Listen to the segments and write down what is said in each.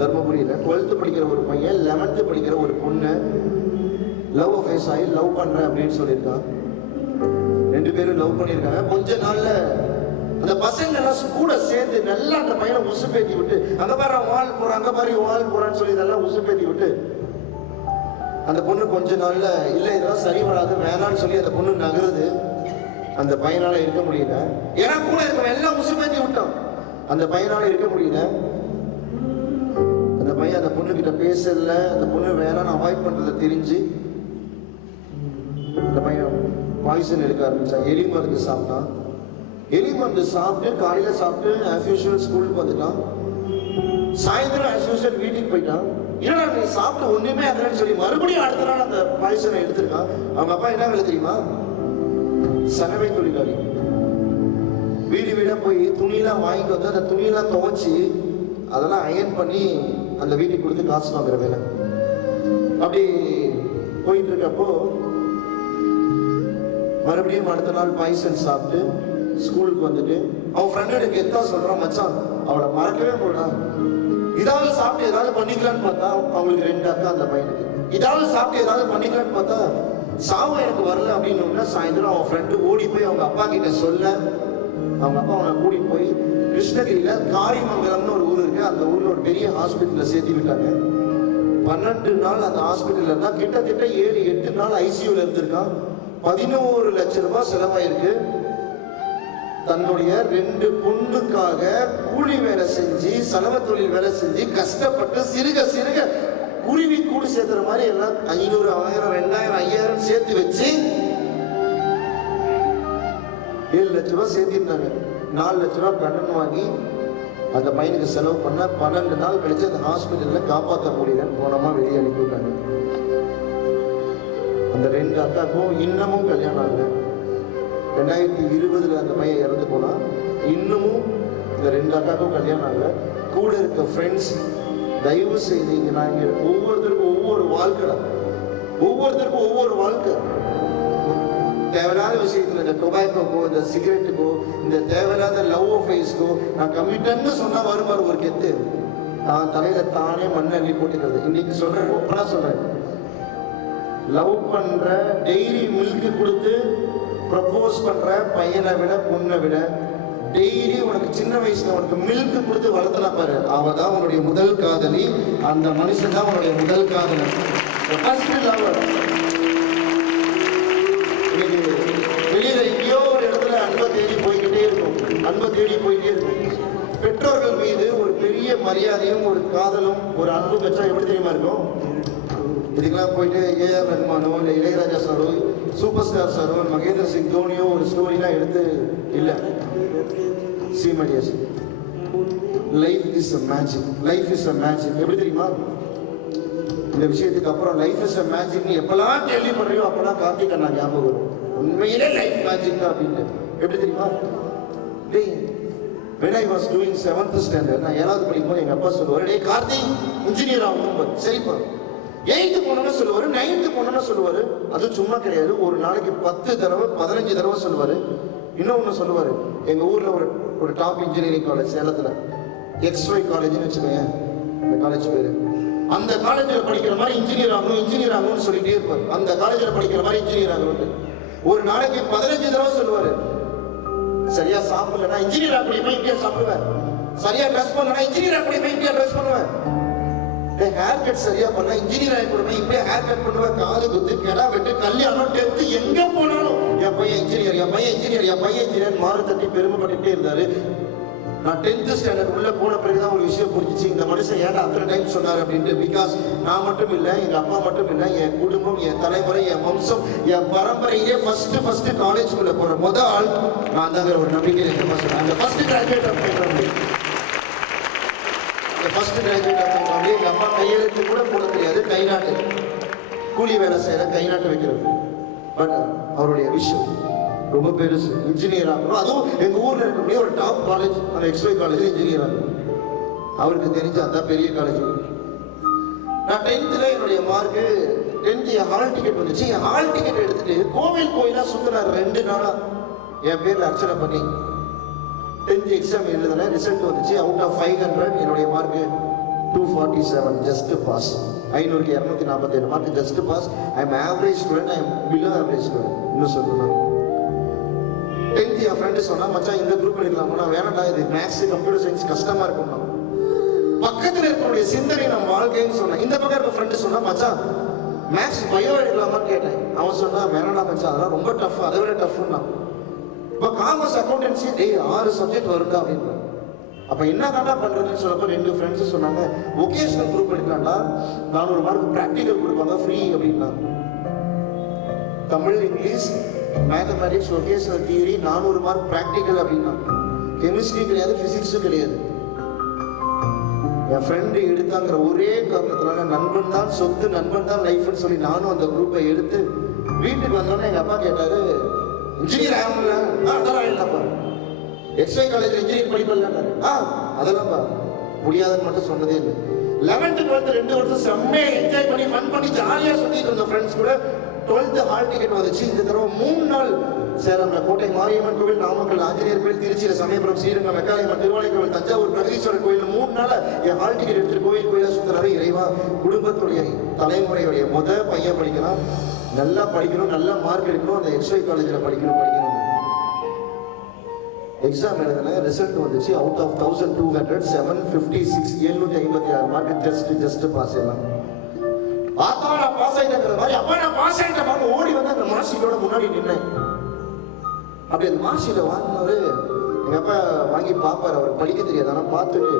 தர்மபுரியில் 12th படிக்கிற ஒரு பையன் 11th படிக்கிற ஒரு பொண்ணு லவ் அஃபேர்ஸ் ஆகி லவ் பண்றேன் அப்படின்னு சொல்லியிருக்கான். 2 பேரும் லவ் பண்ணியிருக்காங்க. கொஞ்ச நாள்ல அந்த பசங்க எல்லாம் கூட சேர்ந்து நல்லா அந்த பையனை உசுப்பேத்தி விட்டு அங்க பாரு வால் போறான் அங்க பாரு வால் போறான்னு சொல்லி இதெல்லாம் உசுப்பேத்தி விட்டு அந்த பொண்ணு கொஞ்ச நாள்ல இல்ல இதெல்லாம் சரி வராது வேணான்னு சொல்லி அந்த பொண்ணு நகருது. அந்த பையனால இருக்க முடியல. ஏன்னா கூட இருக்க எல்லாம் உசுப்பேத்தி விட்டான். அந்த பையனால இருக்க முடியல. அந்த பையன் அந்த பொண்ணு கிட்ட பேசல. அந்த பொண்ணு வேணான்னு அவாய்ட் பண்றதை தெரிஞ்சு அந்த பையன் பாய்சன் எடுக்க ஆரம்பிச்சான். எலி மருந்து சாப்பிட்டான். எலி மருந்து சாப்பிட்டு காலையில சாப்பிட்டு ஆஸ் யூஷுவல் ஸ்கூலுக்கு வந்துட்டான். சாயந்தரம் ஆஸ் யூஷுவல் வீட்டுக்கு போயிட்டான். ஏன்னா நீ சாப்பிட்டு ஒண்ணுமே ஆகலன்னு சொல்லி மறுபடியும் அடுத்த நாள் அந்த பாய்சனை எடுத்திருக்கான். அவங்க அப்பா என்ன வேலை தெரியுமா? சலவை தொழிலாளி. வீடு வீடா போய் துணியெல்லாம் வாங்கிட்டு வந்து அந்த துணியெல்லாம் துவைச்சி அதெல்லாம் அயன் பண்ணி அந்த வீட்டுக்கு கொடுத்து காசு வாங்குற வேலை. அப்படி போயிட்டு இருக்கப்போ மறுபடியும் அடுத்த நாள் பாய்சன் சாப்பிட்டு ஸ்கூலுக்கு வந்துட்டு அவன் ஃப்ரெண்டு கெத்தா சொல்றான், மச்சான் அவளை மறக்கவே போடான். இதாவது சாப்பிட்டு ஏதாவது பண்ணிக்கலான்னு பார்த்தா அவங்களுக்கு 2 அக்கா அந்த பையனுக்கு. இதாவது சாப்பிட்டு ஏதாவது பண்ணிக்கலான்னு பார்த்தா சாவு எனக்கு வரல அப்படின்னு சாயந்தரம் அவன் ஃப்ரெண்டு ஓடி போய் அவங்க அப்பா கிட்ட சொல்ல அவங்க அப்பா அவனை கூடி போய் கிருஷ்ணகிரியில காரிமங்கலம்னு ஒரு ஊர் இருக்கு. அந்த ஊர்ல ஒரு பெரிய ஹாஸ்பிட்டல்ல சேர்த்து விட்டாங்க. 12 நாள் அந்த ஹாஸ்பிட்டல்ல இருந்தா கிட்டத்தட்ட 7-8 நாள் ஐசியூல இருந்திருக்கான். 11 லட்சம் ரூபாய் செலவாயிருக்கு. தன்னுடைய 2 பொண்ணுக்காக கூலி வேலை செஞ்சு சலவை தொழில் வேலை செஞ்சு கஷ்டப்பட்டு சிறுக சிறுக குருவி கூடு சேர்த்துற மாதிரி எல்லாம் 500, 1000, 2000, 5000 சேர்த்து வச்சு 7 லட்சம் ரூபாய் சேர்த்திருந்தாங்க. 4 லட்சம் ரூபாய் கடன் வாங்கி அந்த பையனுக்கு செலவு பண்ண 12 நாள் கழிச்சு அந்த ஹாஸ்பிட்டல்ல காப்பாற்ற முடியலன்னு போனமா வெளியே அனுப்பிவிட்டாங்க. அந்த 2 அக்காக்கும் இன்னமும் கல்யாணம் ஆகல. 2020 அந்த பையன் இறந்து போனா இன்னமும் இந்த 2 அக்காக்கும் கல்யாணம் ஆகல. கூட இருக்க ஃப்ரெண்ட்ஸ் தயவு செய்து நான் ஒவ்வொருத்தருக்கும் ஒவ்வொரு வாழ்க்கை தேவையில்லாத விஷயத்துல இந்த டொபாக்கோக்கோ இந்த சிகரெட்டுக்கோ இந்த தேவையில்லாத லவ் அஃபேர்ஸ்க்கோ நான் கமிட்டன்னு சொன்னா வருவார் ஒரு கெத்து. நான் தலையில தானே மண்ணை அள்ளி போட்டுக்கிறது. இன்னைக்கு சொல்றேன், ஓப்பனா சொல்றேன், லவ் பண்ற டெய்லி மில்க் கொடுத்து ப்ரப்போஸ் பண்ற பையனை விட பொண்ணை விட டெய்லி உனக்கு சின்ன வயசுல உனக்கு மில்க் கொடுத்து வளர்த்தலாம் பாரு, அவ தான் உன்னுடைய முதல் காதலி. அந்த மனுஷன் தான் உன்னுடைய முதல் காதலன். வெளியில எங்கேயோ ஒரு இடத்துல அன்பை தேடி போய்கிட்டே இருக்கும். பெற்றோர்கள் மீது ஒரு பெரிய மரியாதையும் ஒரு காதலும் ஒரு அன்பு பெற்றா எப்படி தெரியுமா இருக்கும்? இதுக்கெல்லாம் போயிட்டு ஏஆர் ரஹ்மானோ இல்லை இளையராஜா சாரோ சூப்பர் ஸ்டார் சாரோ மகேந்திர சிங் தோனியோ ஒரு ஸ்டோரிலாம் எடுத்து இல்லை. சீமடியஸ் லைஃப் இஸ் அ மேஜிக். எப்படி தெரியுமா? இந்த விஷயத்துக்கு அப்புறம் லைஃப் இஸ் அ மேஜிக் நீ எப்பெல்லாம் கேள்விப்படுறியோ அப்பெல்லாம் கார்த்திக் அண்ணா ஞாபகம் வரும். உண்மையிலே லைஃப் மேஜிக் தான் அப்படின்ட்டு. எப்படி தெரியுமா? when I was doing 7th standard நான் 7வது படிக்கும்போது எங்க அப்பா சொல்லுவாரு, டேய் கார்த்திக் இன்ஜினியர் ஆகணும். சரிப்பா. 8th போனோம்னு சொல்லுவாரு, 9th போனோம்னு சொல்லுவாரு. அது சும்மா கிடையாது, ஒரு நாளைக்கு 10 தடவை 15 தடவை சொல்லுவாரு. இன்னொன்னு சொல்லுவாரு, எங்க ஊர்ல ஒரு டாப் இன்ஜினியரிங் காலேஜ் சேலத்துல XY காலேஜ்னு வச்சுக்கோங்க அந்த காலேஜ் பேரு. அந்த காலேஜில் படிக்கிற மாதிரி இன்ஜினியர் ஆகணும்னு சொல்லிட்டே இருப்பார். அந்த காலேஜில் படிக்கிற மாதிரி இன்ஜினியர் ஆகணும்னு ஒரு நாளைக்கு 15 தடவை சொல்லுவாரு. சரியா சாப்பிடலன்னா இன்ஜினியர் ஆக முடியுமா இங்கே சாப்பிடுவேன். சரியா ட்ரெஸ் பண்ணா இன்ஜினியர் ஆக முடியுமா இங்கே ட்ரெஸ் பண்ணுவேன். ஹேர் கட் சரியா பண்ணா இன்ஜினியர் ஆகி கொடுப்பேன், இப்படியே ஹேர் கட் பண்ணுவேன். காது குத்து கெடா வெட்டு கல்யாணம் டெத்து எங்க போனாலும் என் பையன் இன்ஜினியர் மாறு தட்டி பெருமைப்பட்டுட்டே இருந்தாரு. நான் 10th ஸ்டாண்டர்ட் உள்ள போன பிறகுதான் ஒரு விஷயம் புரிஞ்சிச்சு, இந்த மனுஷன் ஏன்டா அத்தனை டைம் சொன்னார் அப்படின்ட்டு. பிகாஸ் நான் மட்டும் இல்லை, எங்க அப்பா மட்டும் இல்லை, என் குடும்பம், என் தலைமுறை, என் வம்சம், என் பரம்பரையிலே ஃபர்ஸ்ட் காலேஜுக்குள்ள போற முதல் ஆள் நான் தான் ஒரு நம்பிக்கை எங்க அப்பா சொன்னேன். அந்த first graduate of my family, எங்க அப்பா கையெழுத்து கூட போட தெரியாது, கை நாட்டு கூலி வேலை செய்யற கை நாட்டு வைக்கிறது. பட் அவருடைய விஷயம் ரொம்ப பெருசு, இன்ஜினியர் ஆகணும். அதுவும் எங்க ஊர்ல இருக்கக்கூடிய ஒரு டாப் காலேஜ், அந்த XY காலேஜ் இன்ஜினியர் ஆகணும். அவருக்கு தெரிஞ்ச அந்த பெரிய காலேஜ். நான் 10th என்னுடைய மார்க்கு 10th ஹால் டிக்கெட் வந்துச்சு. ஹால் டிக்கெட் எடுத்துட்டு கோயிலா சுத்தினார் 2 நாளா என் பேர்ல அர்ச்சனை பண்ணி. 10th எக்ஸாம் எழுதல, ரிசல்ட் வந்துச்சு. அவுட் ஆஃப் 500 என்னுடைய mark 247 just pass. 500க்கு 247 mark just pass. I am average student, I am below average student. இன்னும் சொல்லணும் 10th என் ஃப்ரெண்டு சொன்னா மச்சான் இந்த குரூப் எடுக்கலாமா, வேணாண்டா இது மேத்ஸ் கம்ப்யூட்டர் சயின்ஸ் கஷ்டமா இருக்கும்னா. பக்கத்துல இருக்கக்கூடிய சிந்தனை நம்ம வாழ்க்கைன்னு சொன்னேன். இந்த பக்கம் இருக்க ஃப்ரெண்டு சொன்னா மச்சான் மேத்ஸ் பயோ எடுக்கலாமான்னு கேட்டேன். அவன் சொன்னா வேணாண்டா மச்சான் அதெல்லாம் ரொம்ப டஃப், அதை விட டஃப்னா. இப்போ காமர்ஸ் அக்கௌண்டன்சி 6 சப்ஜெக்ட் வருதா அப்படின்னு. அப்ப என்ன தாண்டா பண்றதுன்னு சொல்லப்போ 2 ஃப்ரெண்ட்ஸ் சொன்னாங்க வொகேஷனல் குரூப் எடுக்கலாம்டா, 400 மார்க் ப்ராக்டிக்கல் கொடுப்பாங்க ஃப்ரீ அப்படின்னா. Tamil, English, mathematics, vocational theory 400 mark practical அப்படின்னா. கெமிஸ்ட்ரி கிடையாது, பிசிக்ஸும் கிடையாது. என் ஃப்ரெண்டு எடுத்தாங்கிற ஒரே காரணத்தினால நண்பன் தான் சொத்து, நண்பன் தான் லைஃப்னு சொல்லி நானும் அந்த குரூப்பை எடுத்து வீட்டுக்கு வந்தோன்னே எங்க அப்பா கேட்டாரு இன்ஜினியர் ஆகணும்ல. அதெல்லாம் இல்லப்பா, எக்ஸ்ஐ காலேஜ்ல இன்ஜினியர் படிப்பேன். அதெல்லாம்ப்பா முடியாதுன்னு மட்டும் சொன்னதே இல்லை. 11th 12th 2 வருஷம் செம்மையா என்ஜாய் பண்ணி ஃபன் பண்ணி ஜாலியா சுத்திட்டு இருந்த ஃப்ரெண்ட்ஸ் கூட 12th ஹால் டிக்கெட் வந்துச்சு. இந்த தடவை 3 நாள் சேலம்ல கோட்டை மாரியம்மன் கோவில், நாமக்கல் ஆஞ்சநேயர் கோவில், திருச்சியில சமயபுரம், ஸ்ரீரங்கம், மெக்காலியம்மன், திருவாலை கோவில், தஞ்சாவூர் பிரகதீஸ்வரர் கோயில் 3 நாள் என் ஹால் டிக்கெட் எடுத்துட்டு கோயில் கோயிலா சுத்துறாரு. இறைவா, குடும்பத்துடைய தலைமுறையுடைய பையன் படிக்கிறான், நல்லா படிக்கணும், நல்ல மார்க் எடுக்கணும், அந்த எக்ஸ்ஐ காலேஜ்ல படிக்கணும். எக்ஸாம் எழுதுன ரிசல்ட் வந்துச்சு. Out of 1200 756 756 mark just pass எல்லாம். அப்பா நான் பாஸ் ஆயிட்டேங்கிற மாதிரி, அப்பா நான் பாஸ் ஆயிட்டேன் ஓடி வந்து அந்த மார்க்ஷீட்டோட முன்னாடி நின்னேன். அப்படி அந்த மார்க்ஷீட்டை வாங்கினவரு எங்க அப்பா வாங்கி பார்ப்பாரு. அவர் படிக்க தெரியாது, ஆனா பார்த்துட்டு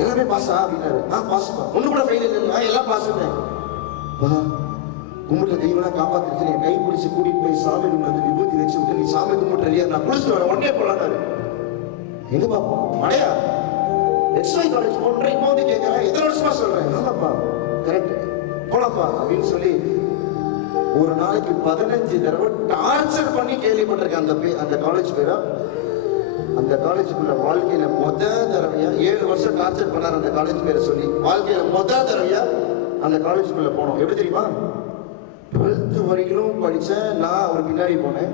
எல்லாமே பாஸா அப்படின்னாரு. நான் பாஸ் தான், ஒண்ணு கூட ஃபெயில் இல்லை, எல்லாம் பாஸ் பண்ணேன். கும்பிட்ட தெய்வம் காப்பாத்திருச்சு. என் கை பிடிச்சி கூட்டிட்டு போய் சாமி வந்து விபூதி வச்சு விட்டு நீ சாமி கும்பிட்டு ரெடியா, நான் குளிச்சுட்டு வரேன், ஒன்னே போலான்னாரு. எங்க பாப்போம் மழையா எக்ஸ்ஐ காலேஜ் போன்றேன். இப்போ வந்து கேட்கறேன் எத்தனை வருஷமா சொல்றேன். ஆமாப்பா கரெக்ட் போலப்பா அப்படின்னு சொல்லி ஒரு நாளைக்கு 15 தடவை டார்ச்சர் பண்ணி கேள்விப்பட்டிருக்கேன். அந்த காலேஜ் பேரா, அந்த காலேஜுக்குள்ள வாழ்க்கையில தடவையா 7 வருஷம் டார்ச்சர் பண்ணார் அந்த காலேஜ் பேரை சொல்லி. வாழ்க்கையில தடவையா அந்த காலேஜுக்குள்ள போனோம். எப்படி தெரியுமா? 12th வரைக்கும் படிச்சேன். நான் அவர் பின்னாடி போனேன்.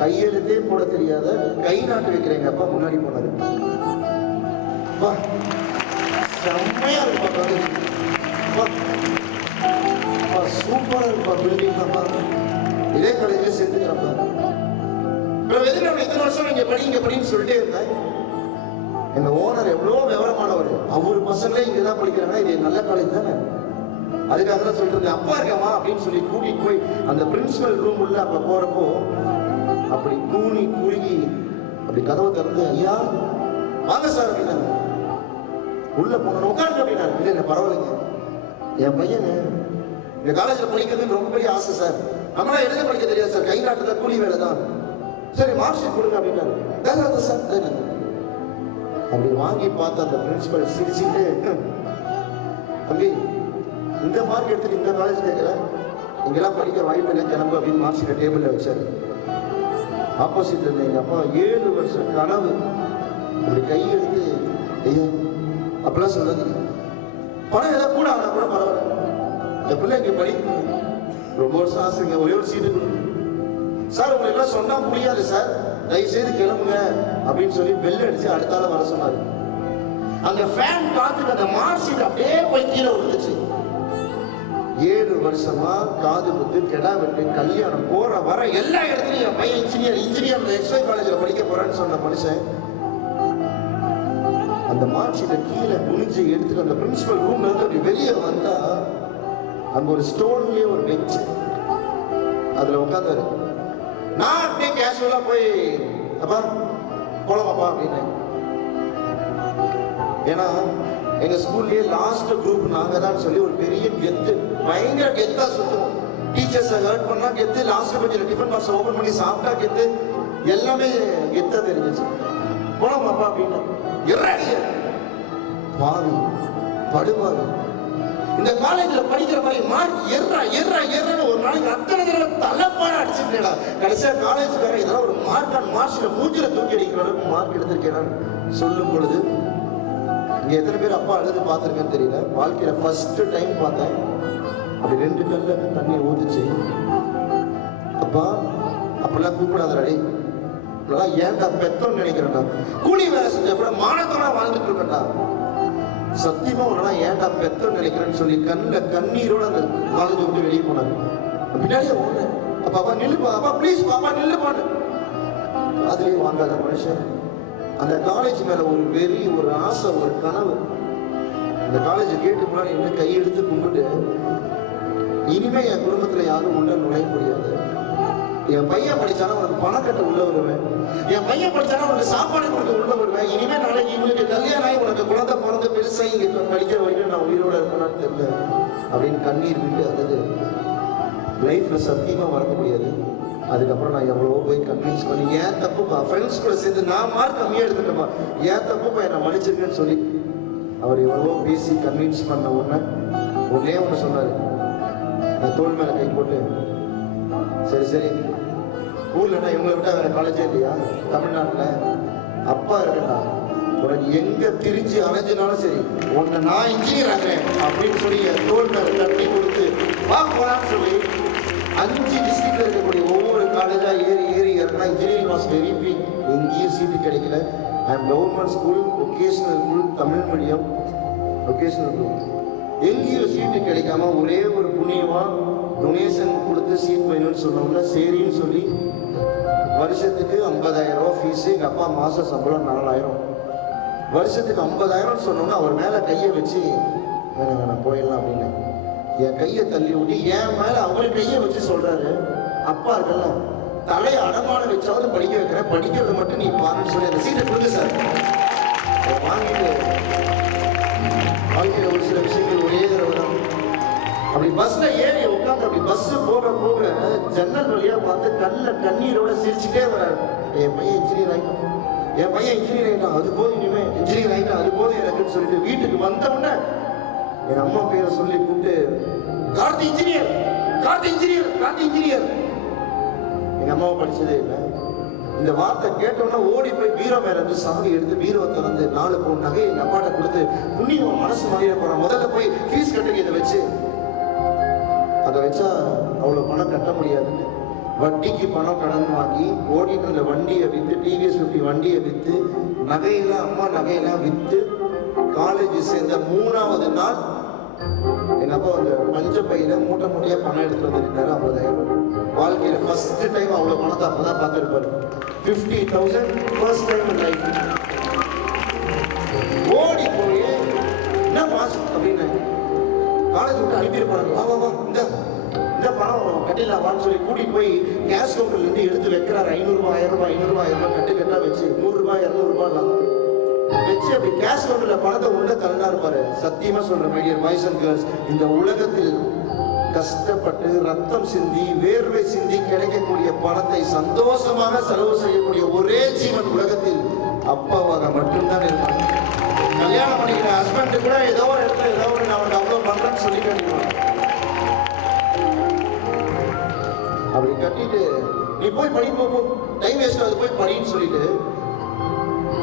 கையெழுத்தே போட தெரியாத கை நாட்டு வைக்கிறேன். எங்க அப்பா முன்னாடி போனாரு. செம்மையா இருப்பா, சூப்பரா இருப்பா, பில்டிங் தான். இதே காலேஜ்ல சேர்ந்துக்கிறப்ப எத்தனை வருஷம் இங்க படின்னு சொல்லிட்டே இருந்தேன். எங்க ஓனர் எவ்வளவு விவரமானவர், அவரு பசங்களே இங்கதான் படிக்கிறாங்க, இது நல்ல காலேஜ் தானே, அதுக்காக தான் சொல்லிட்டு அப்பா இருக்கமா அப்படின்னு சொல்லி கூட்டிட்டு போய் அந்த பிரின்சிபல் ரூம் உள்ள அப்ப போறப்போ அப்படி கூனி குறுகி அப்படி கதவை திறந்து ஐயா வாங்க சார் அப்படின்னாங்க. உள்ள போன உட்காந்து அப்படின்னாரு. இல்லை இல்லை பரவாயில்லைங்க, என் பையன் இந்த காலேஜ்ல படிக்கிறதுன்னு ரொம்ப பெரிய ஆசை சார், நம்மளா எழுத படிக்க தெரியாது சார், கை நாட்டுல கூலி வேலை தான், சரி மார்க் ஷீட் கொடுங்க அப்படின்னாரு. சார் அப்படி வாங்கி பார்த்து அந்த பிரின்சிபல் சிரிச்சுட்டு தம்பி இந்த மார்க் எடுத்துட்டு இந்த காலேஜ் கேட்கல, இங்கெல்லாம் படிக்க வாய்ப்பு இல்லை, கிளம்பு அப்படின்னு மார்க் ஷீட்டை டேபிள்ல வச்சாரு. ஆப்போசிட்ல இருந்த எங்க அப்பா 7 வருஷம் கனவு அப்படி கையெடுத்து ஐயா அப்பெல்லாம் சொல்லாதீங்க, பணம் ஏதாவது கூட ஆனா கூட பரவாயில்ல, இந்த பிள்ளைங்க படிக்கணும், ரொம்ப வருஷம் ஆசைங்க, ஒரே ஒரு சீட்டு கொடுங்க சார், உங்களுக்கு எல்லாம் சொன்னா முடியாது சார், தயவு செய்து கிளம்புங்க அப்படின்னு சொல்லி பெல் அடிச்சு அடுத்தால வர சொன்னாரு. அந்த ஃபேன் காத்துக்கு அந்த மார்க் ஷீட் அப்படியே போய் கீழே விழுந்துச்சு. 7 வருஷமா காது குத்து, கெடா வெட்டு, கல்யாணம், போற வர எல்லா இடத்துலயும் என் பையன் இன்ஜினியர் எக்ஸ்ஐ காலேஜ்ல படிக்க போறான்னு சொன்ன மனுஷன் அந்த மார்க் ஷீட்டை கீழே குனிஞ்சு எடுத்துட்டு அந்த பிரின்சிபல் ரூம்ல இருந்து அப்படி வெளியே வந்தா அங்க ஒரு ஸ்டோன்லயே ஒரு பெஞ்ச், அதுல உட்காந்தாரு. நான் அப்படியே கேஷுவலா போய் அப்பா போலாமாப்பா அப்படின்னு. ஏன்னா எங்க ஸ்கூல்லயே லாஸ்ட் குரூப் நாங்க தான் சொல்லி ஒரு பெரிய கெத்து, பயங்கர கெத்தா சுத்துவோம். டீச்சர்ஸ் ஹர்ட் பண்ணா கெத்து, லாஸ்ட் பெஞ்சில் டிஃபன் பாக்ஸ் ஓபன் பண்ணி சாப்பிட்டா கெத்து, எல்லாமே கெத்தா தெரிஞ்சிச்சு. போலாமாப்பா அப்படின்னு. பாவி படுவாவி இந்த காலேஜ்ல படிக்கிற மாதிரி மார்க் எர்றா ஒரு நாளைக்கு அத்தனை தடவை தலைப்பாட அடிச்சிருக்கேடா. கடைசியா காலேஜ்காரன் இதெல்லாம் ஒரு மார்க்ல மூஞ்சில தூக்கி அடிக்கிற அளவுக்கு மார்க் எடுத்திருக்கேன்னு சொல்லும் பொழுது இங்க எத்தனை பேர் அப்பா அழுது பார்த்துருக்கேன்னு தெரியல. வாழ்க்கையில ஃபர்ஸ்ட் டைம் பார்த்தேன். அப்படி 2 கல்ல தண்ணி ஊத்துச்சு. அப்பா அப்படிலாம் கூப்பிடாதடி, இதெல்லாம் ஏன்டா பெத்தோன்னு நினைக்கிறேன்டா, கூலி வேலை செஞ்ச கூட மானத்தோட வாழ்ந்துட்டு இருக்கேன்டா. சத்தியமா உன்னா ஏன்டா பெத்த நினைக்கிறேன்னு சொல்லி கண்ணில் கண்ணீரோட அந்த காலேஜை விட்டு வெளியே போனாங்க. பின்னாடியே ஓடுறேன். அப்பா அப்பா நில்லுப்பா, அப்பா ப்ளீஸ் பாப்பா நில்லுப்பான்னு. அதுலேயே வாங்காத மனுஷன். அந்த காலேஜ் மேல ஒரு வெறி, ஒரு ஆசை, ஒரு கனவு. அந்த காலேஜ் கேட்டு முன்னாடி என்ன கையெடுத்து கும்பிட்டு, இனிமே என் குடும்பத்துல யாரும் உள்ள நுழைய முடியாது. என் பையன் படிச்சானா உனக்கு பணக்கட்ட உள்ள வருவேன், என் பையன் படிச்சானா உனக்கு சாப்பாடு கொடுக்க உள்ள வருவேன். இனிமே நாளைக்கு இவனுக்கு கல்யாணம் ஆகி உனக்கு குழந்தை பிறந்த பெருசா இங்க படிக்கிற வரைக்கும் நான் உயிரோட இருப்பேன்னு தெரியல அப்படின்னு கண்ணீர் விட்டு அதாவது லைஃப்ல சத்தியமா மறக்க முடியாது. அதுக்கப்புறம் நான் எவ்வளவோ போய் கன்வின்ஸ் பண்ணி, ஏன் தப்புப்பா, ஃப்ரெண்ட்ஸ் கூட சேர்ந்து நான் மார்க் கம்மியாக எடுத்துட்டேப்பா, ஏன் தப்புப்பா என்னை மன்னிச்சிருக்கேன்னு சொல்லி அவர் எவ்வளவோ பேசி கன்வின்ஸ் பண்ண ஒன்னே ஒன்று சொன்னார். என் தோல் மேலே கை போட்டு, சரி சரி ஊர்லன்னா இவங்களை விட்டா வேற காலேஜே இல்லையா தமிழ்நாட்டில், அப்பா இருக்கட்டா உனக்கு எங்க திரிஞ்சு அலைஞ்சினாலும் சரி உன்னை நான் இன்ஜினியர் ஆகிறேன் அப்படின்னு சொல்லி என் தோல் மேலே தட்டி கொடுத்து வா போலான்னு சொல்லி 5 டிஸ்ட்ரிக்ட்ல இருக்கக்கூடிய ஒவ்வொரு காலேஜா ஏறி ஏறி இறங்கினா இன்ஜினியரிங் வாஸ் வெரி பிக். எங்கேயும் சீட்டு கிடைக்கல. And government school, vocational school, Tamil medium, vocational school, எங்கேயும் சீட்டு கிடைக்காம ஒரே ஒரு புண்ணியமா டொனேஷன் கொடுத்து சீட் வேணும்னு சொன்னோம்னா சரின்னு சொல்லி வருஷத்துக்கு 50,000 ரூபா ஃபீஸு. எங்கள் அப்பா மாத சம்பளம் 4,000. வருஷத்துக்கு 50,000 சொன்னோம்னா அவர் மேலே கையை வச்சு வேணாம் போயிடலாம் அப்படின்னு என் கையை தள்ளி விட்டு என் மேலே அவர் கையை வச்சு சொல்றாரு, அப்பா இருக்கல தலையை அடமானம் வச்சாவது படிக்க வைக்கிறேன், படிக்கிறத மட்டும் நீ பாருன்னு சொல்லி அந்த சீட்டை கொடுங்க சார். வாங்கிட்டு வாழ்க்கையில் ஒரு சில விஷயங்கள் ஒரே தடவை தான். அப்படி பஸ்ல ஏறி உட்காந்து அப்படி பஸ் போக போக ஜன்னல் வழியா பார்த்து கண்ணீரோட சிரிச்சுட்டே வர்றாரு. என் பையன் இன்ஜினியர் ஆகிட்டான், என் பையன் இன்ஜினியர் ஆகிட்டான், அது போதும் இனிமே இன்ஜினியர் ஆகிட்டான், அது போதும் எனக்குன்னு சொல்லிட்டு வீட்டுக்கு வந்தவுடனே என் அம்மா பேரை சொல்லி கூப்பிட்டு, Karthi engineer, Karthi engineer, Karthi engineer. எங்க அம்மாவை படிச்சதே இல்லை. இந்த வார்த்தை கேட்டோம்னா ஓடி போய் பீரோ மேல இருந்து சாவி எடுத்து பீரோ திறந்து 4 பவுன் நகையை எங்க அப்பாட்ட கொடுத்து, புண்ணியம் மனசு மாறிட போறான், முதல்ல போய் ஃபீஸ் கட்டுங்க, இதை வச்சு அதை வச்சா அவ்வளவு பணம் கட்ட முடியாதுன்னு வட்டிக்கு பணம் கடன் வாங்கி ஓடிட்டு இருந்த வண்டியை விற்று, டிவிஎஸ் 50 வண்டியை விற்று, நகையெல்லாம் அம்மா நகையெல்லாம் விற்று காலேஜ் சேர்ந்த 3வது நாள் எங்க அப்பா வந்து மஞ்ச பையில மூட்டை மூட்டையா பணம் எடுத்துட்டு வந்துருக்காரு. 50,000. வாழ்க்கையில ஃபர்ஸ்ட் டைம் அவ்வளவு பணத்தை அப்பதான் பார்த்துருப்பாரு. 50,000 ஃபர்ஸ்ட் டைம் இன் லைஃப். ஓடி போய் என்ன மாசம் அப்படின்னு காலேஜ் விட்டு அனுப்பியிருப்பாங்க. வா வா வா இந்த பணம் கட்டிடலாமான்னு சொல்லி கூட்டிட்டு போய் கேஷ் கவுண்டர்ல இருந்து எடுத்து வைக்கிறாரு. 500 ரூபாய் 1000 ரூபாய் 500 ரூபாய் 1000 ரூபாய் கட்டா வச்சு 100 ரூபாய் 200 ரூபாய் வச்சு அப்படி கேஷ் கவுண்டர்ல பணத்தை உள்ள தள்ளா இருப்பாரு. சத்தியமா சொல்றேன் my dear boys and girls, இந்த உலகத்தில் கஷ்டப்பட்டு ரத்தம் சிந்தி வேர்வை சிந்தி கிடைக்கக்கூடிய பணத்தை சந்தோஷமாக செலவு செய்யக்கூடிய ஒரே ஜீவன் உலகத்தில் அப்பாவாக மட்டும்தான் இருப்பாங்க. கல்யாணம் பண்ணிக்கிற ஹஸ்பண்ட் கூட ஏதோ ஒரு இடத்துல ஏதோ ஒரு நான் அவ்வளவு பண்றேன்னு சொல்லி கட்டிடுவாங்க. அப்படி கட்டிட்டு நீ போய் படி போ, டைம் வேஸ்ட் ஆகுது போய் படின்னு சொல்லிட்டு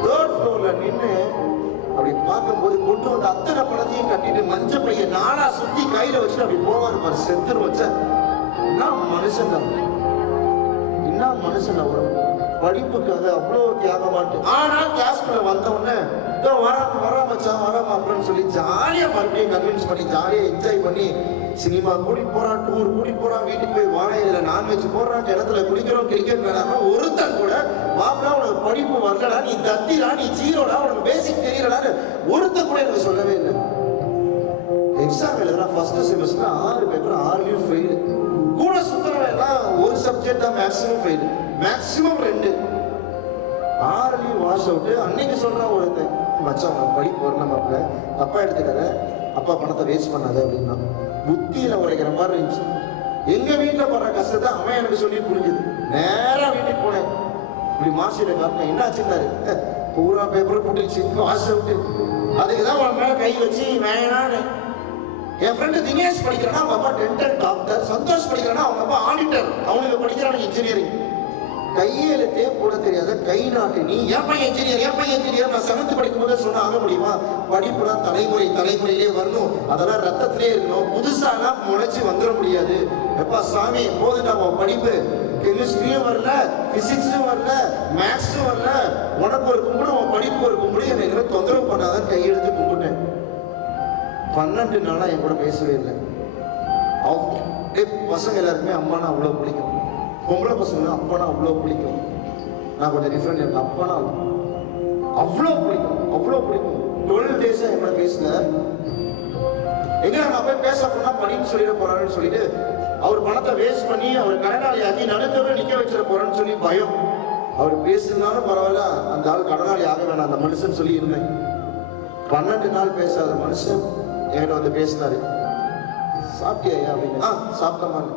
3rd ஃப்ளோர்ல நின்று அப்படி பார்க்கும்போது கொண்டு வந்து அத்தனை பணத்தையும் கட்டிட்டு மஞ்ச பைய 4 சுத்தி கையில வச்சுட்டு அப்படி போவாரு பாரு. செத்துரு வச்ச மனுஷன் தான், என்ன மனுஷன் அவர் படிப்புக்காக அவ்வளோ தியாகமாட்டு. ஆனா கிளாஸ்க்குள்ள வந்த உடனே வரா மச்சான் வரா மாப்பிள்ளன்னு சொல்லி ஜாலியா மறுபடியும் கன்வின்ஸ் பண்ணி ஜாலியா என்ஜாய் பண்ணி சினிமா கூட்டிட்டு போறான், டூர் கூட்டிட்டு போறான், வீட்டுக்கு போய் வாழையில நான்வெஜ் போடுறான், கிணத்துல குளிக்கிறோம், கிரிக்கெட் விளையாடுறா. ஒருத்தன் கூட மாப்பிளா உனக்கு படிப்பு வரலடா, நீ தத்திடா, நீ ஜீரோடா, உனக்கு பேசிக் தெரியலடான்னு ஒருத்தன் கூட எனக்கு சொல்லவே இல்லை. எக்ஸாம் எழுதுறா ஃபர்ஸ்ட் செமஸ்டர் 6 பேப்பர் 6லயும் ஃபெயில். கூட சுத்தரவெல்லாம் ஒரு சப்ஜெக்ட் தான் மேக்ஸிமம் ஃபெயில், மேக்ஸிமம் 2. 6லயும் வாஷ் அவுட். அன்னைக்கு சொல்றான் ஒருத்தன், மச்சான் அவன் படிப்பு வரணும் மாப்பிள்ள, அப்பா எடுத்துக்காத, அப்பா பணத்தை வேஸ்ட் பண்ணாத அப்படின்னா. புத்தியில உடைக்கிற மாதிரி இருந்துச்சு. எங்க வீட்டுல படுற கஷ்டத்தை அவன் எனக்கு சொல்லி புரிஞ்சுது. நேரா வீட்டுக்கு போனேன். இப்படி மார்க்ஷீட்டை காட்டினேன், என்ன ஆச்சுன்னாரு, பூரா பேப்பர் போட்டுச்சு வாஷ் அவுட். அதுக்குதான் அவன் மேல கை வச்சு வேணான்னு. என் ஃப்ரெண்டு தினேஷ் படிக்கிறானா அவங்க அப்பா டென்டல் டாக்டர், சந்தோஷ் படிக்கிறானா அவங்க அப்பா ஆடிட்டர், அவனுக்கு படிக்கிறான் இன்ஜினியரிங். கையெழுத்தே போட தெரியாத கை நாட்டு நீ ஏன் பையன் இன்ஜினியர். நான் 7th படிக்கும் போதே சொன்ன ஆக முடியுமா? படிப்புலாம் தலைமுறையிலே வரணும், அதெல்லாம் ரத்தத்திலே இருக்கணும், புதுசாலாம் முளைச்சு வந்துட முடியாது. எப்பா சாமி போதுட்டா உன் படிப்பு, கெமிஸ்ட்ரியும் வரல, பிசிக்ஸும் வரல, மேக்ஸும் வரல, உனக்கு ஒரு கும்பிடு உன் படிப்பு ஒரு கும்பிடு, என்னை தொந்தரவு பண்ணாதான் கையெழுத்து கும்பிட்டேன். 12 நாளா என் கூட பேசவே இல்லை. பசங்க எல்லாருக்குமே அம்மானா அவ்வளோ பிடிக்கும். பொம்பளை பசங்க அப்பானா அவ்வளோ பிடிக்கும். நான் கொஞ்சம் டிஃப்ரெண்ட். எனக்கு அப்பானா அவ்வளோ பிடிக்கும், அவ்வளோ பிடிக்கும். 12 days என் கூட பேசல. எங்க நான் போய் பேச போனா படின்னு சொல்லிட போறாருன்னு சொல்லிட்டு அவர் பணத்தை வேஸ்ட் பண்ணி அவர் கடனாளி ஆகி நடுத்தவே நிக்க வச்சிட போறேன்னு சொல்லி பயம். அவர் பேசுனாலும் பரவாயில்ல, அந்த ஆள் கடனாளி ஆக வேணாம் அந்த மனுஷன் சொல்லி இருந்தேன். 12 நாள் பேசாத மனுஷன் என்கிட்ட வந்து பேசினாரு. சாப்பிட்டியா அப்படின்னு. சாப்பிட்டமான்னு.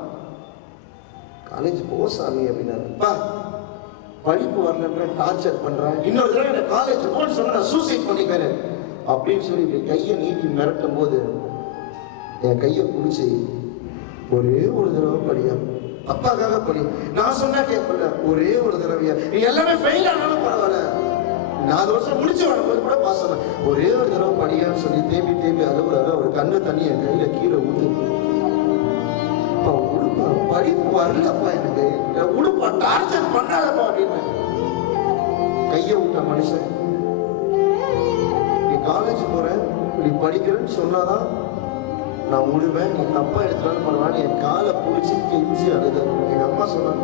காலேஜ் போ சாமி அப்படின்னாரு. படிப்பு வரலன்ற டார்ச்சர் பண்றேன், இன்னொரு தடவை என்ன காலேஜ் போன்னு சொன்ன நான் சூசைட் பண்ணிக்கிறேன் அப்படின்னு சொல்லி கையை நீட்டி மிரட்டும் போது என் கையை பிடிச்சி ஒரே ஒரு தடவை படியா, அப்பாக்காக படி, நான் சொன்னா கேட்பல, ஒரே ஒரு தடவையா, நீ எல்லாமே ஃபெயில் ஆனாலும் பரவாயில்ல, 4 வருஷம் முடிச்சு வரும்போது கூட பாஸ் ஆன, ஒரே ஒரு தடவை படியான்னு சொல்லி தேம்பி தேம்பி அழுகுறாரு. ஒரு கண்ணு தண்ணி என் கையில கீழே ஊத்து. உடுப்பா படிப்பு வரலப்பா, எனக்கு உடுப்பா டார்ச்சர் பண்ணாதப்பா அப்படின்னு கையை விட்ட மனுஷன். நீ காலேஜ் போறேன், நீ படிக்கிறேன்னு சொன்னாதான் நான் விடுவேன், நீ தப்பா எடுத்துட்டாலும் பரவாயில்ல, என் காலை பிடிச்சி கெஞ்சி அழுத. எங்க அம்மா சொன்னாங்க,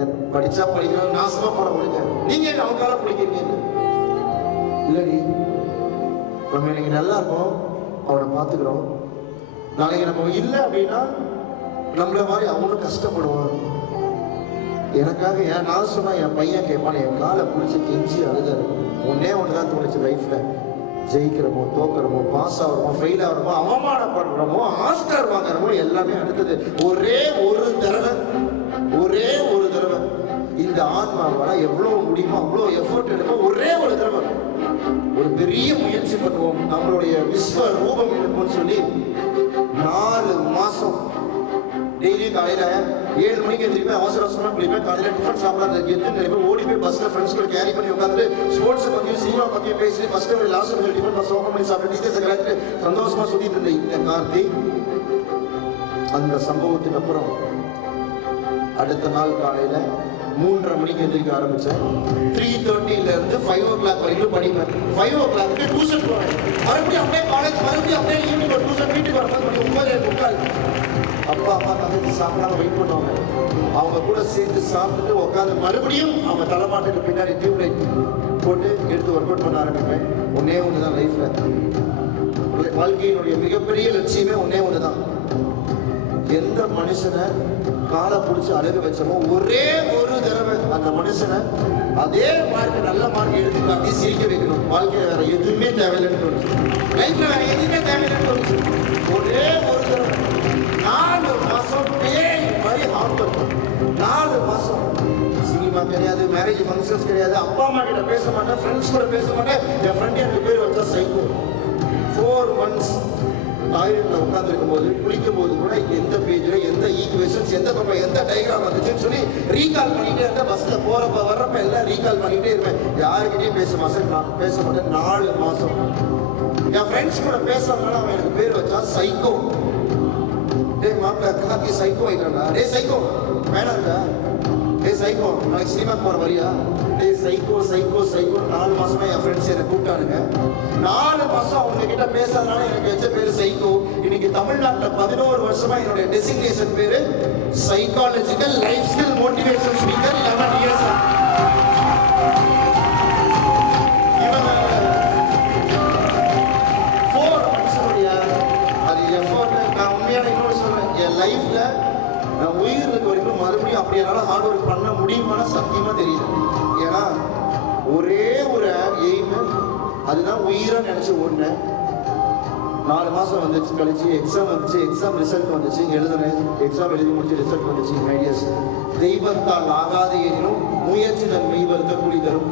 என் படிச்சா படிக்கிறான் நாசமா போட முடியுங்க, நீங்க அவன் காலை பிடிக்கிறீங்க. இல்லடி, நம்ம இன்னைக்கு நல்லா இருக்கோம், அவனை பார்த்துக்கிறோம், நாளைக்கு நம்ம இல்லை அப்படின்னா நம்மள மாதிரி அவனும் கஷ்டப்படுவான். எனக்காக நான் சொன்னா என் பையன் கேட்பான், என் காலை பிடிச்சி கெஞ்சி அழுதாரு. ஒன்னே ஒண்ணுதான் தோணுச்சு லைஃப்ல, ஜெயிக்கிறோமோ தோக்கிறோமோ பாஸ் ஆகிறோமோ ஃபெயில் ஆகிறோமோ அவமானப்படுறோமோ ஆஸ்கர் வாங்குறோமோ எல்லாமே அடுத்தது. ஒரே ஒரு தடவை இந்த ஆன்மாவால எவ்வளவு முடியுமோ அவ்வளோ எஃபர்ட் எடுப்போம். ஒரே ஒரு தடவை ஒரு பெரிய முயற்சி பண்ணுவோம், நம்மளுடைய விஸ்வ ரூபம் இருக்கும்னு சொல்லி 4 மாசம் டெய்லி காலையில 7 மணிக்கு எழுந்திரிப்பேன், அவசர அவசரமா குளிப்பேன், காலையில டிஃபன் சாப்பிடாத எத்தனை ஓடி போய் பஸ்ல ஃப்ரெண்ட்ஸ் கூட கேரி பண்ணி உட்காந்து ஸ்போர்ட்ஸ் பத்தியும் சினிமா பத்தியும் பேசி first last tiffin bus open பண்ணி சாப்பிட்டு டீச்சர்ஸ் கலாச்சிட்டு சந்தோஷமா சுத்திட்டு இருந்த இந்த கார்த்தி, அந்த சம்பவத்துக்கு அப்புறம் அடுத்த நாள் காலையில 3:30 மணிக்கு எந்திரிக்க ஆரம்பிச்சேன். 3:30 இருந்து 5 o'clock வரைக்கும் படிப்பேன். 5 o'clock டியூஷன் போவேன், மறுபடியும் அப்படியே காலேஜ், மறுபடியும் அப்படியே ஈவினிங் ஒரு டியூஷன், வீட்டுக்கு வரும்போது 9:45 அப்பா தங்கச்சி சாப்பிடாம வெயிட் பண்ணுவாங்க. அவங்க கூட சேர்ந்து சாப்பிட்டுட்டு உட்காந்து மறுபடியும் அவங்க தலைமாட்டுக்கு பின்னாடி டியூப்லைட் போட்டு எடுத்து ஒர்க் அவுட் பண்ண ஆரம்பிப்பேன். ஒன்னே ஒண்ணுதான் லைஃப்ல, வாழ்க்கையினுடைய மிகப்பெரிய லட்சியமே ஒன்னே ஒண்ணுதான். எந்த மனுஷனை காலை பிடிச்சி அழகு வச்சோமோ ஒரே ஒரு தடவை அந்த மனுஷனை அதே மார்க் நல்ல மார்க் எடுத்து காட்டி சிரிக்க வைக்கணும். வாழ்க்கையில வேற எதுவுமே தேவையில்லைன்னு தோணுச்சு, லைஃப்ல வேற எதுவுமே தேவையில்லைன்னு தோணுச்சு. ஒரே ஒரு தடவை 4 மாசம் பேய் மாதிரி ஹார்ட் இருக்கும். 4 மாசம் சினிமா கிடையாது, மேரேஜ் ஃபங்க்ஷன்ஸ் கிடையாது, அப்பா அம்மா கிட்ட பேச மாட்டேன், ஃப்ரெண்ட்ஸ் கூட பேச மாட்டேன். என் ஃப்ரெண்ட் எனக்கு பேர் வச்சா சைக்கோ. 4 months டாய்லெட்ல உட்காந்துருக்கும் போது குளிக்கும் போது கூட எந்த பேஜ்ல எந்த ஈக்குவேஷன்ஸ் எந்த பக்கம் எந்த டயக்ராம் வந்துச்சுன்னு சொல்லி ரீகால் பண்ணிட்டே இருந்தேன். பஸ்ல போறப்ப வர்றப்ப எல்லாம் ரீகால் பண்ணிட்டே இருப்பேன். யாருக்கிட்டையும் பேச மாட்டேன். 4 மாசம் என் ஃப்ரெண்ட்ஸ் கூட பேசுறதுனால அவன் எனக்கு பேர் வச்சா சைக்கோ. டே மாப்பிள்ள காக்கி சைக்கோ ஆயிட்டான்டா. டே சைக்கோ வேணாம் இருக்கா, டே சைக்கோ நாளைக்கு சினிமாக்கு போற வரியா, டே சைக்கோ சைக்கோ சைக்கோ. 4 மாசமா என் ஃப்ரெண்ட்ஸ் என்னை கூப்பிட்டானுங்க. 4 மாசம் அவங்க கிட்ட பேசாதனால எனக்கு வச்ச பேரு சைக்கோ. இன்னைக்கு தமிழ்நாட்டுல 11 வருஷமா என்னுடைய டெசிக்னேஷன் பேரு psychological life skill motivation speaker. 11 years. இவங்க 4 மனுஷனுடைய அது எஃபோர்ட். நான் உண்மையான இன்னொரு சொல்றேன், என் லைஃப்ல நான் உயிர் இருக்க வரைக்கும் மறுபடியும் அப்படி என்னால் ஹார்ட் ஒர்க் பண்ண முடியுமானா சத்தியமா தெரியல. ஏன்னா ஒரே ஒரு எய்ம், அதுதான் உயிரா நினைச்சு ஓடினேன். 4 மாசம் வந்துச்சு கழிச்சு எக்ஸாம் வந்துச்சு, எக்ஸாம் ரிசல்ட் வந்துச்சு, எழுதுனேன், எக்ஸாம் எழுதி முடிச்சு ரிசல்ட் வந்துச்சு. ஐடியாஸ் தெய்வத்தால் ஆகாத எனினும் முயற்சி தன் மெய் வருத்த கூலி தரும்.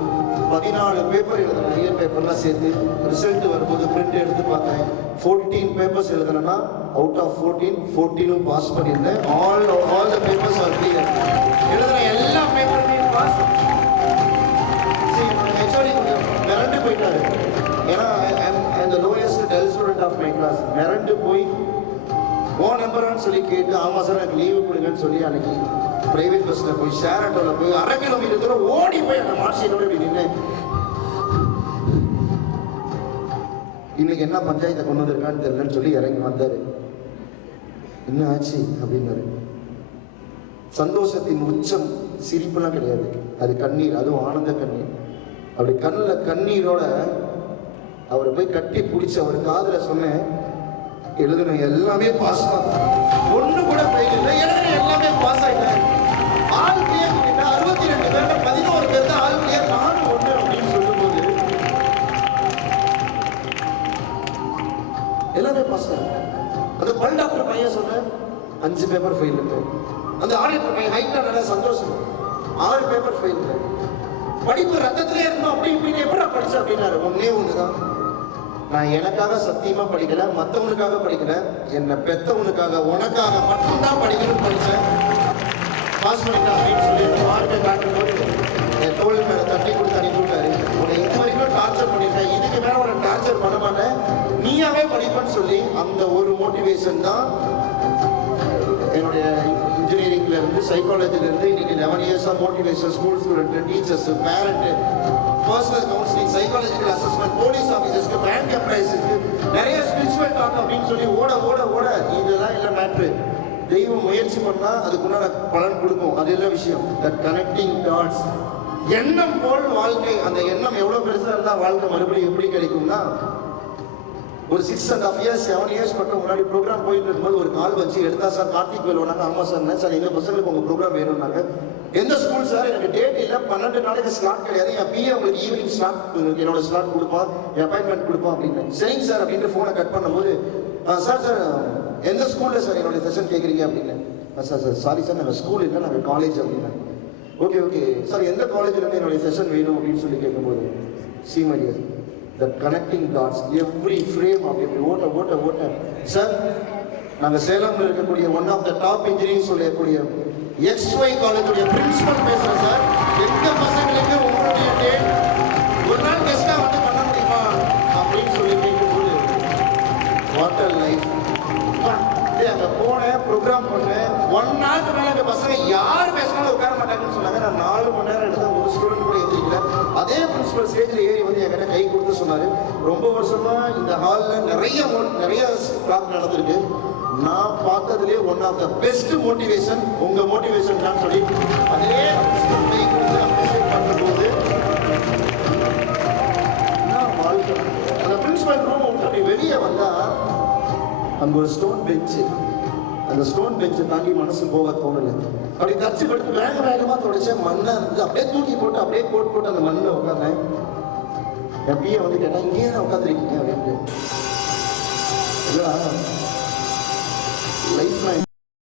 14 பேப்பர் எழுதுனேன், ரியல் பேப்பர்லாம் சேர்த்து. ரிசல்ட் வரும்போது பிரிண்ட் எடுத்து பார்த்தேன், 14 பேப்பர்ஸ் எழுதுனேன்னா அவுட் ஆஃப் 14 பாஸ் பண்ணியிருந்தேன். All the papers R clear. எழுதுன எல்லா பேப்பருமே பாஸ். ஹெச்ஓடி கொஞ்சம் மிரண்டு போயிட்டாரு. ஏன்னா அந்த lowest dull student of my class. மிரண்டு போய் ஓ நம்பரான்னு சொல்லி கேட்டு, ஆமாம் சார் எனக்கு லீவு கொடுங்கன்னு சொல்லி அன்னைக்கு பிரைவேட் பஸ்ல போய் ஷேர் ஆட்டோவில் போய் 1/2 கிலோமீட்டர் தூரம் ஓடி போய் அந்த மார்க் ஷீட்டோட இப்படி நின்று இன்னைக்கு என்ன பஞ்சாயத்தை கொண்டு வந்திருக்கான்னு தெரியலன்னு சொல்லி இறங்கி வந்தாரு. என்ன ஆச்சு அப்படின்னாரு. சந்தோஷத்தின் உச்சம் சிரிப்புலாம் கிடையாது, அது கண்ணீர், அதுவும் ஆனந்த கண்ணீர். அப்படி கண்ணில் கண்ணீரோட அவரை போய் கட்டி பிடிச்சி அவர் காதுல சொன்னேன், எழுதுன எல்லாமே பாஸ் தான், ஒண்ணு கூட ஃபெயில் இல்லை, எழுதுன எல்லாமே பாஸ் ஆயிட்டேன். ஆள் கிளியர் 62 பேர்ல 11 பேர் தான் ஆள் கிளியர், நானும் ஒண்ணு அப்படின்னு சொல்லும்போது எல்லாமே பாஸ் ஆயிட்டேன். அந்த பல் டாக்டர் பையன் சொன்னேன் 5 பேப்பர் ஃபெயில் இருக்கு. அந்த ஆடிட்டர் பையன் ஹைட்டா நல்ல சந்தோஷம் 6 பேப்பர் ஃபெயில் இருக்கு. படிப்பு ரத்தத்திலே இருக்கணும் அப்படி இப்படின்னு எப்படி படிச்ச அப்படின்னாரு. ஒன்னே ஒண்ணுதான், நான் எனக்காக சத்தியமா படிக்கல, மற்றவனுக்காக படிக்கல, என்னை பெத்தவனுக்காக உனக்காக மட்டும்தான் படிக்கணும்னு படித்தேன். பாஸ் பண்ணிட்டேன் அப்படின்னு சொல்லி மார்க்கை காட்டும்போது என் தோல் மேலே தட்டி கொடுத்து அனுப்பிவிட்டாரு. உன்னை இது வரைக்கும் டார்ச்சர் பண்ணிட்டேன், இதுக்கு மேலே உன்னை டார்ச்சர் பண்ண மாட்டேன், நீயாவே படிப்பேன்னு சொல்லி அந்த ஒரு மோட்டிவேஷன் தான் என்னுடைய இன்ஜினியரிங்ல இருந்து சைக்காலஜில இருந்து இன்னைக்கு 11 இயர்ஸா motivation, school student, teachers, parent, personal counselling, psychological assessment, police ஆஃபீஸர்ஸ்க்கு, பேங்க் எம்ப்ளாயிஸ்க்கு நிறைய ஸ்பிரிச்சுவல் டாக் அப்படின்னு சொல்லி ஓட ஓட ஓட இதெல்லாம் இல்லை மேட்ரு. தெய்வம் முயற்சி பண்ணா அதுக்குண்டான பலன் கொடுக்கும், அது இல்லை விஷயம். தட் கனெக்டிங் டாட்ஸ், எண்ணம் போல் வாழ்க்கை. அந்த எண்ணம் எவ்வளவு பெருசா இருந்தா வாழ்க்கை மறுபடியும் எப்படி கிடைக்கும்னா, ஒரு 6.5 இயர்ஸ் 7 இயர்ஸ் மட்டும் முன்னாடி ப்ரோக்ராம் போயிட்டு இருக்கும்போது ஒரு கால் வச்சு எடுத்தா, சார் கார்த்திக் வேலுனாங்க. ஆமா சார். சார் எங்க பசங்களுக்கு உங்க ப்ரோக்ராம் வேணும்னாங்க. எந்த ஸ்கூல் சார்? எனக்கு டேட் இல்லை, 12 நாளைக்கு ஸ்லாட் கிடையாது, என் பிஏ உங்களுக்கு ஈவினிங் ஸ்லாட், என்னோட ஸ்லாட் கொடுப்பா, என் அப்பாயின்மெண்ட் கொடுப்பா அப்படின்னு. சரிங்க சார் அப்படின்னு ஃபோனை கட் பண்ணும்போது, சார் சார் எந்த ஸ்கூலில் சார் என்னோட செஷன் கேட்குறீங்க அப்படின்னு. சார் சார் சாரி சார், நாங்கள் ஸ்கூல் இல்லை, நாங்கள் காலேஜ் அப்படின்னா. ஓகே ஓகே சார், எந்த காலேஜ்லேருந்து என்னுடைய செஷன் வேணும் அப்படின்னு சொல்லி கேட்கும்போது, சீமடியர் the connecting dots, every frame of every ஓட்ட சார், நாங்கள் சேலம்ல இருக்கக்கூடிய one of the top engineering சொல்லக்கூடிய XY காலேஜுடைய பிரின்சிபல் பேசுகிறேன் சார். எந்த பசங்களுக்கு உங்களுடைய டேட் ஒரு நாள் கெஸ்டாக வந்து பண்ண முடியுமா அப்படின்னு சொல்லி கேட்கும்போது, வாட்டர் லைஃப். அங்கே போனேன், ப்ரோக்ராம் பண்ணேன், 1 நாளுக்கு மேலே அந்த பசங்க யார் பேசினாலும் உட்கார மாட்டாங்கன்னு சொன்னாங்க. நான் 4 மணி நேரம் எடுத்தேன், ஒரு ஸ்டூடெண்ட் கூட எதிர்க்கல. அதே பிரின்சிபல் ஸ்டேஜில் ஏறி வந்து என்கிட்ட கை கொடுத்து சொன்னார், ரொம்ப வருஷமா இந்த ஹாலில் நிறைய கிளாஸ் நடந்திருக்கு, நான் பார்த்ததுலேயே one of the best motivation உங்க மோட்டிவேஷன் தான் சொல்லி அதே கை கொடுத்து அப்ரிஷியேட் பண்ணும்போது வாழ்க்கை. அந்த பிரின்சிபல் ரூம் விட்டு வெளியே வந்தா அங்க ஒரு ஸ்டோன் பெஞ்சு, அந்த ஸ்டோன் பெஞ்சை தாண்டி மனசு போக தோணலை. அப்படி தச்சு படுத்து வேகமா தொடச்சேன், மண்ணா இருந்து அப்படியே தூக்கி போட்டு அப்படியே கோட் போட்டு அந்த மண்ணில் உட்கார்ந்தேன். என் பிஏ வந்து கேட்டா, இங்கேயே தான் உட்காந்துருக்கீங்க அப்படின்ட்டு. லைஃப்